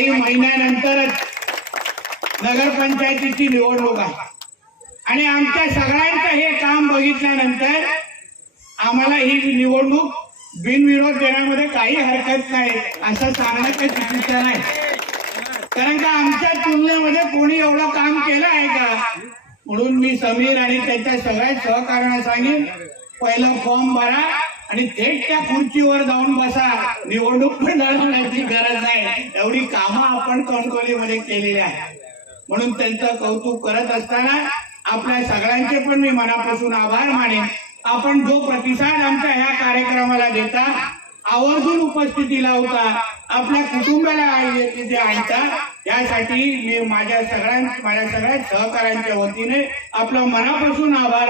काही महिन्यानंतरच नगरपंचायतीची निवडणूक आहे. आणि आमच्या सगळ्यांचं हे काम बघितल्यानंतर आम्हाला ही निवडणूक बिनविरोध देण्यामध्ये काही हरकत नाही असं सांगणं काही चुकीचं नाही कारण का आमच्या तुलनेमध्ये कोणी एवढं काम केलं आहे का? म्हणून मी समीर आणि त्यांच्या सगळ्या सहकार्यांना सांगेन पहिला फॉर्म भरा आणि थेट त्या खुर्चीवर जाऊन बसा. निवडणूक पण लढवण्याची गरज नाही एवढी कामं आपण कणकोलीमध्ये केलेली आहे म्हणून त्यांचं कौतुक करत असताना आपल्या सगळ्यांचे पण मी मनापासून आभार मानेन. आपण जो प्रतिसाद आमच्या ह्या कार्यक्रमाला देता आवर्जून उपस्थिती लावता आपल्या कुटुंबाला तिथे आणता यासाठी मी माझ्या सगळ्यां माझ्या सगळ्या सहकाऱ्यांच्या वतीने आपलं मनापासून आभार